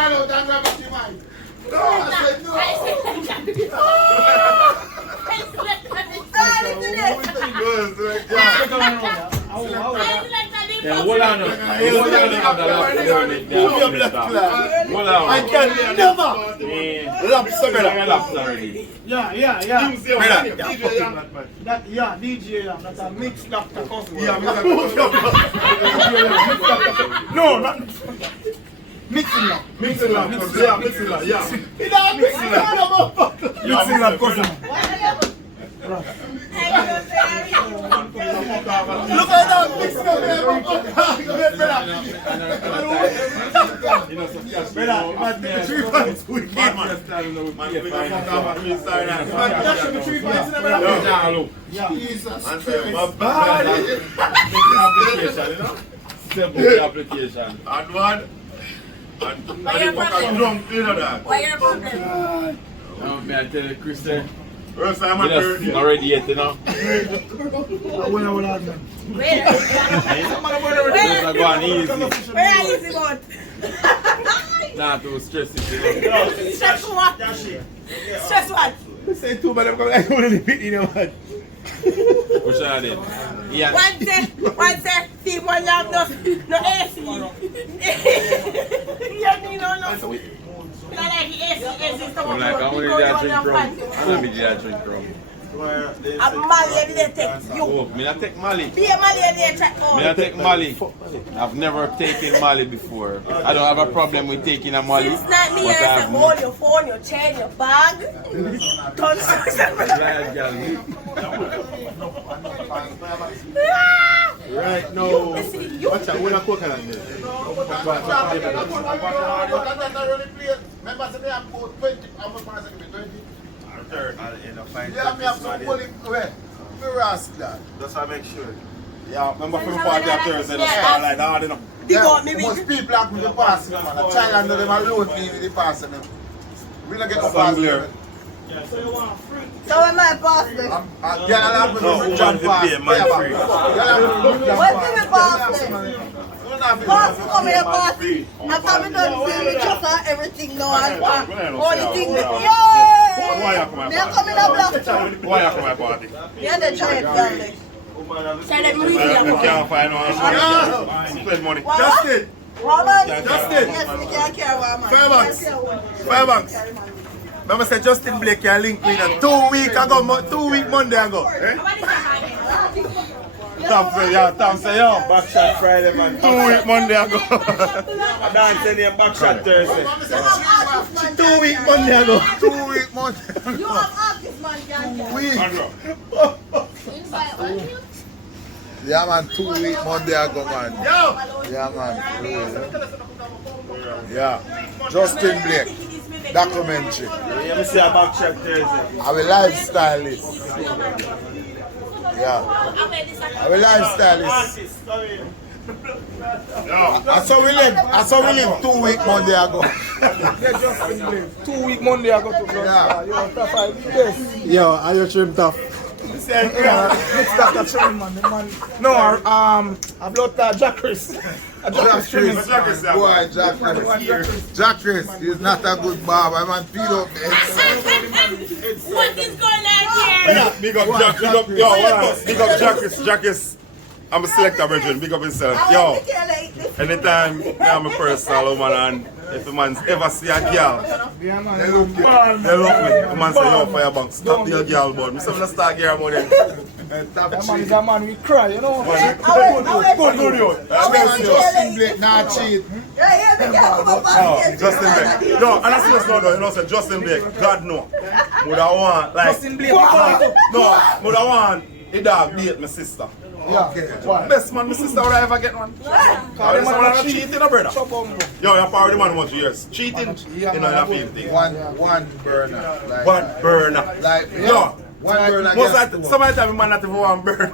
ran out and grab at your mind. No, I said no. Yeah, hold on. I can never. Lobster, brother. Yeah. DJ, that's a mixed doctor cousin. No, not mixing lab. Mixing lab, yeah. Mixing lab cousin. Look at that mixing application. And one. And the fucking drunk, you know that. Why your problem? May I tell you, Christian? First time I heard you. Not ready yet, you know? When I will have them. Where? Go on easy. Where are you about? Not too stressed, you know? Stress what? Stress what? Say too, but I'm going to really beat you, man. What should I do? Yeah. One say, see one have no AC. You need no. Not like the AC is I'm like, I only did I drink rum. I don't did I drink rum. A Mali didn't take you. Oh, me not take Mali. Be a Mali didn't take you. Me not take Mali. I've never taken Mali before. I don't have a problem with taking a Mali. It's not me as a hold your phone, your chain, your bag. Don't Right now, watch out, we're not cooking on this. Remember, today I'm about 20, I'm going to say 20. Yeah, me have some bullet away. Me rascal that. Just to make sure. Yeah, remember from the party on Thursday, the start like that, you know. Yeah, most people like with the pass, man. The child under them alone me with the pass, man. We don't get no pass there. So you want free? So am I passing? Yeah, I'll have to jump pass. What's the passing? Pass come here, pass. After we done the chopper, everything now and all the things. Why you come Me coming up block. Why you come my party? Yeah, they try it down. Say them really You can't find one. Spend money. Justin! Woman? Justin! Yes, we can't carry one man. Fairbanks! Remember say Justin Blake can link me in 2 weeks ago, 2 week Monday ago. Tom say, yo, Backshot Friday, man. 2 week Monday ago. I don't tell you backshot Thursday. 2 week Monday ago. 2 week Monday ago. You have artist man, can't Yeah man, 2 week Monday ago, man. Yeah man. Yeah. Justin Blake. Documentary. Let me see a backshot Thursday. I'm a lifestylist. Yeah. I'm a lifestylist. I saw we live 2 week Monday ago. Yeah, Justin Blake. 2 week Monday I go to Blood. Yeah. You want to fight? Yes. Yo, are you trim tough? Mixed doctor trimming, man. The man. No, a blood Jack Chris. Jack Chris. Boy, Jack Chris. Jack Chris is not a good barber. Man, feed up. What is going on here? Big up Jack. Big up Jack Chris. Jack is. I'm a selector, brethren. Big up himself. Yo, anytime I'm a personal woman and if a man ever see a girl, Yeah, man. They look you. they look me. The man say, yo, Firebank, stop your girl, but me say, let's start getting more than. That man is a man we cry, you know. Good, yo. Justin Blake not cheat. Justin Blake. No, and I see this now, though, you know, say Justin Blake, God no. Would I want, like, Justin Blake. no, would I want a dog beat my sister. Okay. Best man, my sister, would I ever get one? Cause This man cheating, no, brother. Chop on, bro. Yo, you're power the man much years. Cheating, you know, you're feeling thing. One burner. Like, One burner. Like, Yo, one burner. most of the time, some of the time, man not even one burn.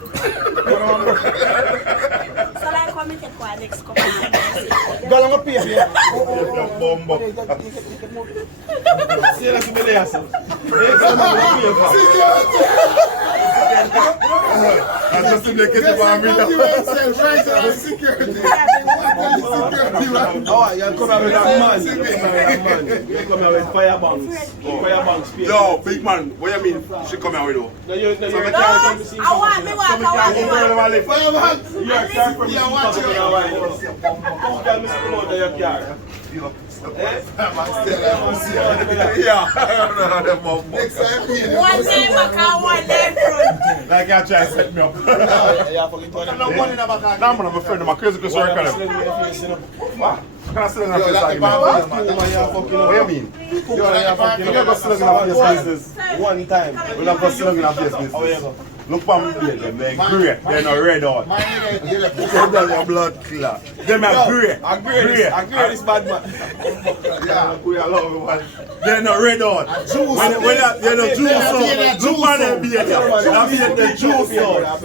So like come and take one next couple of days. Go along a pier, yeah. Bumbo. See, let's be there, sir. Security. Oh, you come here with a man. You come here with fire banks. Fire banks. Yo, big man, what you mean? She come here with you? No, you I want me walk. You're a car from the One name back and one name front. Like I try to set me up. Yeah, fucking I'm not one in the back. Nah, man, I'm a friend of my crazy Chris worker. Can I still in a face argument? What you mean? You never still in a face business. one time. We never still in a face business. Look for me, them. They're grey. They're not red out. They're your blood clot. Them are grey. I agree this bad man. Yeah, we are love one. They're not red out. When they're not juice out. Look on them beard. That beard, the juice out.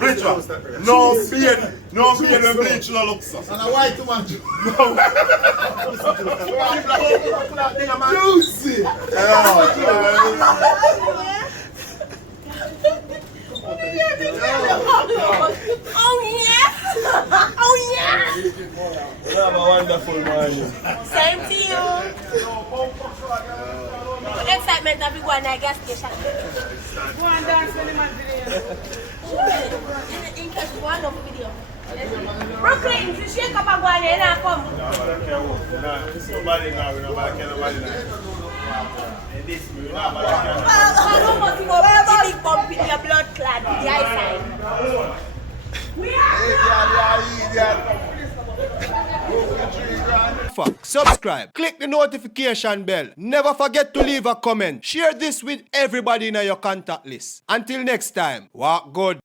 Bleach. No beard when bleach no looks. And a white man. Juicy. Oh yeah! Oh yeah! You have a wonderful morning. Same to you. Excitement of going to gas station. Go and dance when the man video. In case you want no video. Brooklyn, if you shake up and go and then come. Nobody now, nobody can nobody now. Big bump in your blood clot, the eyesight. Subscribe, click the notification bell. Never forget to leave a comment. Share this with everybody in your contact list. Until next time, walk good.